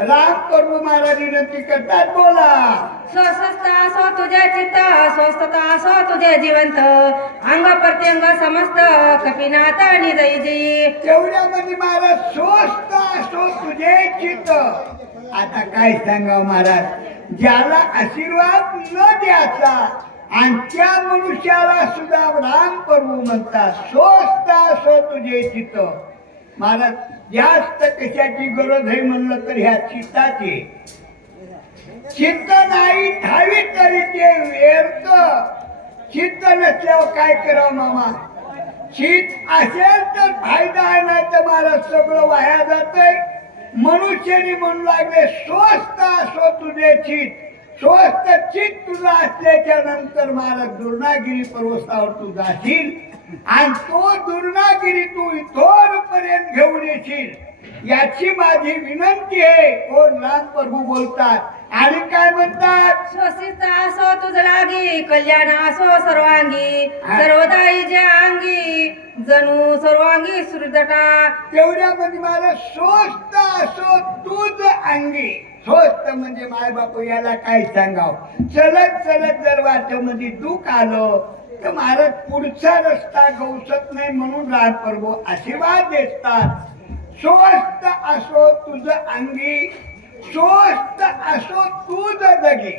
राम प्रभू महाराज विनंती करतात बोला. स्वस्थ असो तुझे चित्त स्वस्थता असो तुझे जिवंत. अंग प्रत्यंग समस्त कपिनाथ निजयजी तेवढ्यामध्ये महाराज स्वस्त असो तुझे चित्त. आता काय सांगाव महाराज? ज्याला आशीर्वाद न द्यायचा आणि त्या मनुष्याला सुद्धा राम प्रभू म्हणतात स्वस्त असो तुझे चित्त. महाराज जास्त कशाची गरज आहे म्हणलं तर ह्या चित्ताची. चित्त नाही ठावी तरी ते व्यर्थ. चित्त नसल्यावर काय करा मामा? चित असेल तर फायदा आहे नाही तर मला सगळं वाया जातंय. मनुष्याने म्हणू लागले स्वस्त असो तुझे चित स्वस्त चित तुझा असल्याच्या नंतर मला दुर्नागिरी पर्वतावर तू जाशील. आणि तो दुर्नागिरी तू इथोर येशील याची माझी विनंती आहे कोण राम प्रभू बोलतात. आणि काय म्हणतात? स्वस्तित असो तुझ लागी कल्याण असो सर्वांगी सर्वदाई जे अंगी जणू सर्वांगी सुरदटा तेवढ्यामध्ये मला स्वस्त असो तूच अंगी. स्वस्त म्हणजे माय बापू याला काय सांगाव? चलत चलत जर वाटेमध्ये दुःख आलं तर महाराज पुढचा रस्ता गवसत नाही म्हणून राम प्रभू आशीर्वाद देतात स्वस्त असो तुझं अंगी स्वस्त असो तुझ जगी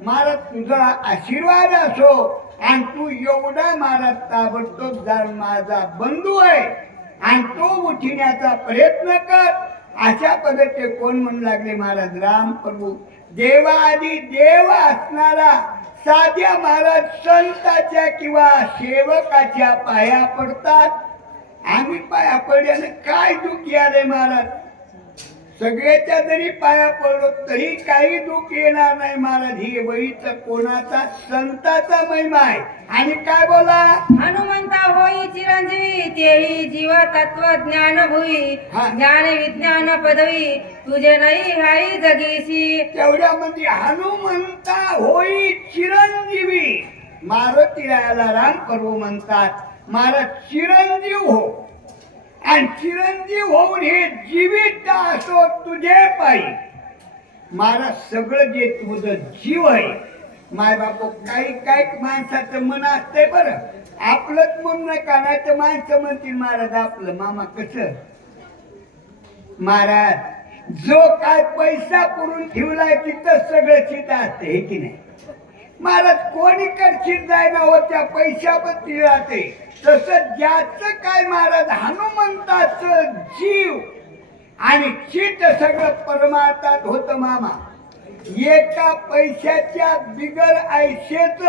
मला तुझा आशीर्वाद असो आणि तू एवढा महाराज ताबडतोब जर माझा बंधू आहे आणि तो उठण्याचा प्रयत्न कर अशा पद्धतीने कोण म्हणू लागले महाराज राम प्रभू. देवा आधी देव असणारा साध्या महाराज संताच्या किंवा सेवकाच्या पाया पडतात. आम्ही पाया पडल्याने काय दुःख आले महाराज? सगळ्याच्या जरी पाया पडलो तरी काही दुःख येणार नाही महाराज. ही वहीचा कोणाचा? संताचा महिमा आहे. आणि काय बोला? हनुमंता होई चिरंजीवी तेही जीव तत्व ज्ञान भुई हा. ज्ञान विज्ञान पदवी तुझे नाही हाई जगीशी. तेवढ्यामध्ये हनुमंता होई चिरंजीवी. मारुतीला याला राम प्रभू म्हणतात. मारा चिरंजीव हो. आणि चिरंजीव होऊन हे जीवित असो तुझे पायी. मारा सगळं जे तुझं जीव आहे माय बाप काही काही माणसाचं मन असतंय बरं. आपलंच मन नका नाही तर माणसं म्हणतील महाराज आपलं मामा कसं? महाराज जो काय पैसा पुरून ठेवलाय तिथं सगळं चिता असते हे की नाही? महाराज कोणी करशील जायना होत्या हो त्या पैशाबद्दल राहते. तसं ज्याचं काय महाराज हनुमंताच जीव आणि चित सगळं परमार्थात होतं मामा. एका पैशाच्या बिगर ऐशेच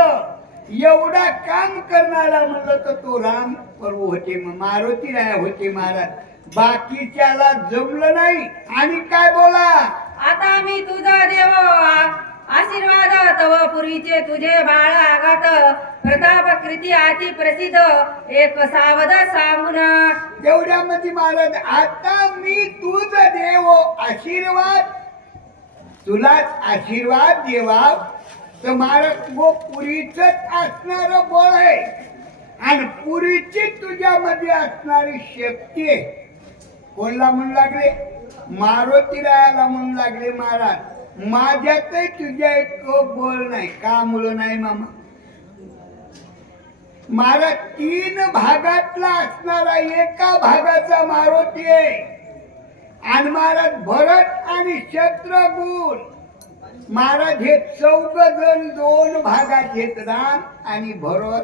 एवढा काम करणारा म्हणलं तर तो राम प्रभू होते मारुती राय होते महाराज. बाकीच्याला जमलं नाही. आणि काय बोला? आता मी तुझा देव. आशीर्वाद तव पुरीचे तुझे बाळ आगात प्रताप कृती अति प्रसिद्ध. एक सावध सांगून एवढ्यामध्ये महाराज आता मी तुझ देव आशीर्वाद. तुलाच आशीर्वाद देवा. तर महाराज गो पुरीच असणार बळ आहे. आणि पुरीची तुझ्यामध्ये असणारी शक्ती आहे. कोणला म्हणू लागले? मारुतीरायाला म्हणू लागले महाराज. माझ्यातही तुझ्या इतकं बळ नाही. का मुलं नाही मामा? मला तीन भागातला असणारा एका भागाचा मारुती आहे. आणि महाराज भरत आणि शत्रुघ्न महाराज हे चौघ जण दोन भागात आहेत राम आणि भरत.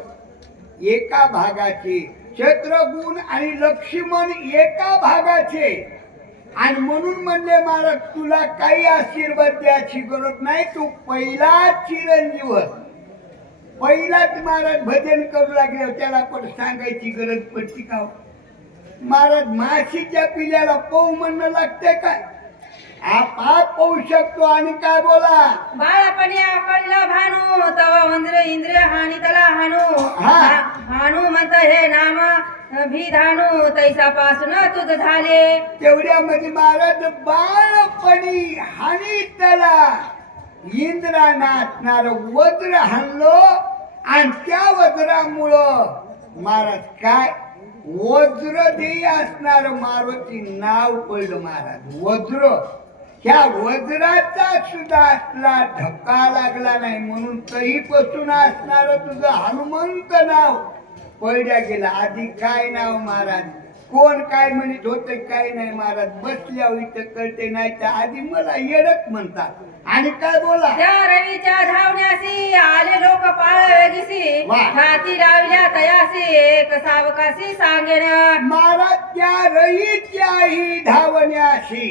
एका भागाचे शत्रुघ्न आणि लक्ष्मण एका भागाचे. आणि म्हणून म्हणले महाराज तुला काही आशीर्वाद द्यायची गरज नाही. तू पहिला चिरंजीव. पहिलाच महाराज भजन करू लागले. त्याला पण सांगायची गरज पडती का हो? महाराज माशीच्या पिल्याला पाहू म्हणणं लागते काय आप आप पाहू शकतो. आणि काय बोला? बाळपणी आपणला भानू तव वंद्र इंद्र हानी तला हानू. हा. हानू म्हणत हे नाम. भिधानू तैसा पासून तुझ झाले. तेवढ्यामध्ये म्हणजे महाराज बाळपणी हानी त्याला. इंद्रा नाचणार वज्र हाणलो आणि त्या वज्रामुळं महाराज काय? वज्र देय असणार मारुती नाव पडलं महाराज. वज्र. ह्या वज्राचा सुद्धा असला धक्का लागला नाही म्हणून तरीपासून असणार तुझं हनुमंत नाव. पडल्या गेला. आधी काय नाव महाराज? कोण काय म्हणत होते काय नाही महाराज? बसल्यावर इथं कळते नाही तर आधी मला येडत म्हणतात. आणि काय बोला? त्या रवीच्या धावण्यासी आले लोक पाळगिसी. हाती लावल्या तयासी एक सावकाशी सांगेन. महाराज त्या रईच्याही धावण्याशी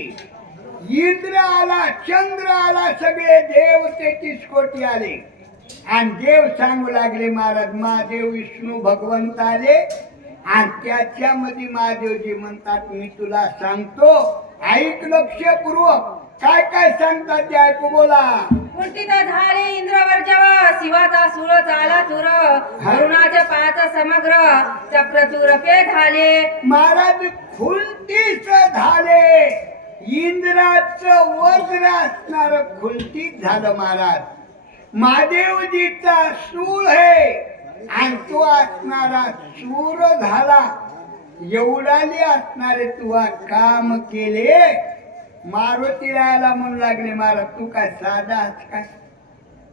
इंद्र आला चंद्र आला सगळे देव तेहतीस कोटी आले. आणि देव सांगू लागले महाराज महादेव विष्णू भगवंत आले आणि त्याच्यामध्ये महादेवजी म्हणतात मी तुला सांगतो ऐक लक्षपूर्वक काय काय सांगतात ते ऐकू बोला. इंद्रवर जेव्हा शिवाचा सूर चाला चूर वरुणाचे पाच समग्र चक्र चूरपे झाले. महाराज खुलतीच झाले. इंद्राचं वज्र असणार खुलतीच झालं महाराज. महादेवजीचा सूर आहे आणि तो असणारा सूर झाला. एवढाले असणारे तुला काम केले. मारुती राहायला म्हणू लागले महाराज तू काय साधा आहेस काय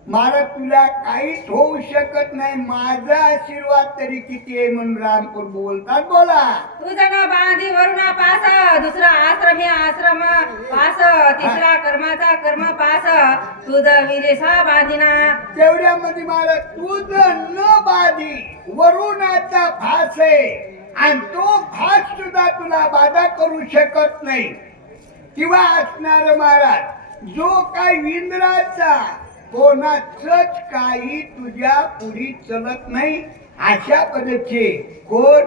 महाराज तुला काहीच होऊ शकत नाही. माझा आशीर्वाद तरी किती आहे म्हणून रामपूर बोलतात. बोला. तुझं नाव बांधी वरुणा पास दुसरा आश्रम हे आश्रम पास तिसरा कर्माचा कर्म पास. तुझं विरेसा बांधिना. तेवढ्यामध्ये महाराज तुझं न बाधी वरुणाचा फास आहे. आणि तो फास सुद्धा तुला बाधा करू शकत नाही. किंवा असणार महाराज जो काय इंद्राचा कोणाचंच काही तुझ्या पुढी चलत नाही. अशा पद्धतीचे कोण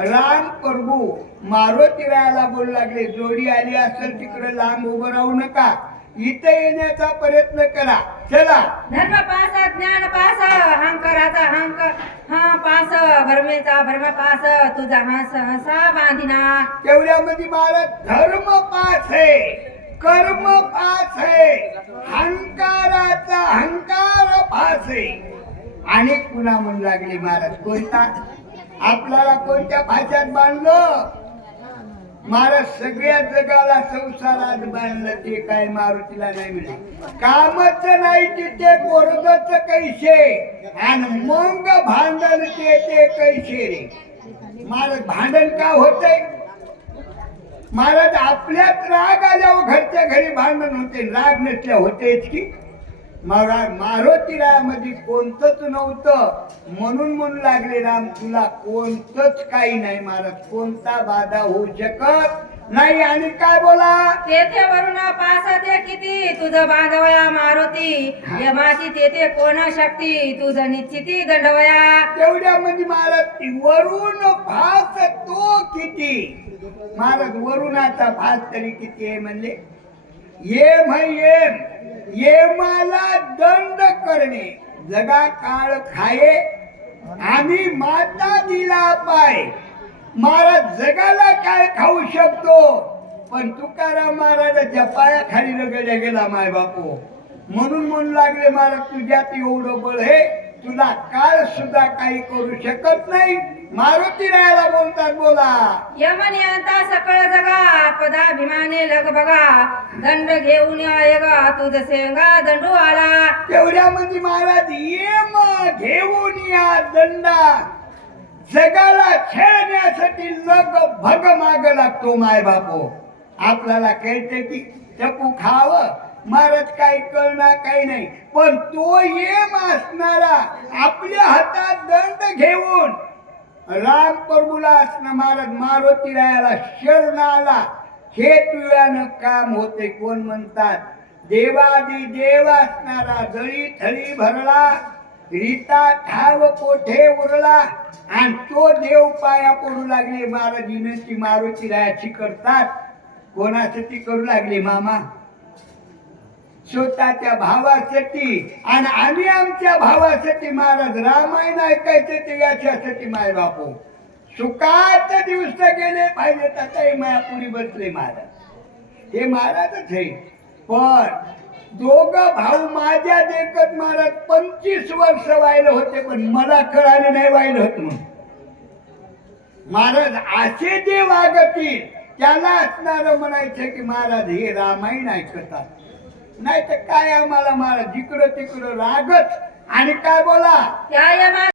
राम प्रभू मारुती रायाला बोलू लागले जोडी आली असेल तिकडे लांब उभं राहू नका. इथे येण्याचा प्रयत्न करा. चला. धर्म पास ज्ञान पास हंकाराचा हंक हा पास भरमेचा भरम पास तुझा हंस हंसा बांधिना. तेवढ्यामध्ये महाराज धर्म पास आहे. कर्म पास आहे. असे. अनेक पुन्हा म्हणू लागले महाराज कोणता? आपल्याला कोणत्या भाषात बांधलं? महाराज सगळ्या जगाला संसारात बांधलं ते काय मारुतीला नाही मिळालं कामच नाही तिथे कोरगच कैसे? आणि मग भांडण ते ते कैसे रे? महाराज भांडण का होतंय? महाराज आपल्यात राग आल्यावर घरच्या घरी भांडण होते राग नसल्या होतेच की. महाराज मारुतीरामध्ये कोणतंच नव्हतं. म्हणून म्हणू लागले राम तुला कोणतंच काही नाही महाराज कोणता बाधा होऊ शकत नाही आणि काय बोला? तेथे वरुण पास ते किती? तुझं बांधवया मारुती. यमाची तेथे कोण शक्ती? तुझं निश्चिती दंडवया. तेवढ्यामध्ये महाराज ती वरुण फास तो किती? महाराज वरुणाचा फास तरी किती आहे म्हणले? येम येम येमाला दंड करणे. जगा काळ खाये आणि माता दिला पाय. महाराज जगाला काय खाऊ शकतो? पण तुकाराम महाराजाच्या पायाखाली लगेल्या गेला माय बापू म्हणून म्हणू लागले महाराज तुझ्यात एवढं बळ हे तुला काळ सुद्धा काही करू शकत नाही. मारुती रायाला बोलतात बोला. यमन यांता सकळ जगा पदाभिमाने लग बघा. दंड घेऊन ये गा तुझ सेंगा दंडू आला तेवढ्यामध्ये महाराज येम घेऊन या दंडा. जगाला खेळण्यासाठी लग भग माग लागतो माय बापू आपल्याला कळते की चपू खाव महाराज काही कळणार काही नाही. पण तो येम असणारा आपल्या हातात दंड घेऊन राम प्रभूला असणं महाराज मारुती रायाला शरण आला हे तुझ्यानं काम होते कोण म्हणतात? देवादी देव असणारा जळी थळी भरला रीता ठाव कोठे उरला? आणि तो देव पाया पडू लागले महाराज विनंती मारुती रायाची करतात कोणासाठी करू लागले मामा? स्वतःच्या भावासाठी आणि आम्ही आमच्या भावासाठी महाराज रामायण ऐकायचे ते याच्यासाठी माय बापू. सुखात दिवस गेले पाहिजे आता मायापुरी बसले महाराज. हे महाराजच आहे. पण दोघ भाऊ माझ्या देखत महाराज पंचवीस वर्ष व्हायला होते पण मला कळाले नाही व्हायला होत म्हणून. महाराज असे जे वागतील त्याला असणार म्हणायचं की महाराज हे रामायण ऐकतात. नाही तर काय आम्हाला मारा जिकडं तिकडं रागच. आणि काय बोला? त्या यमा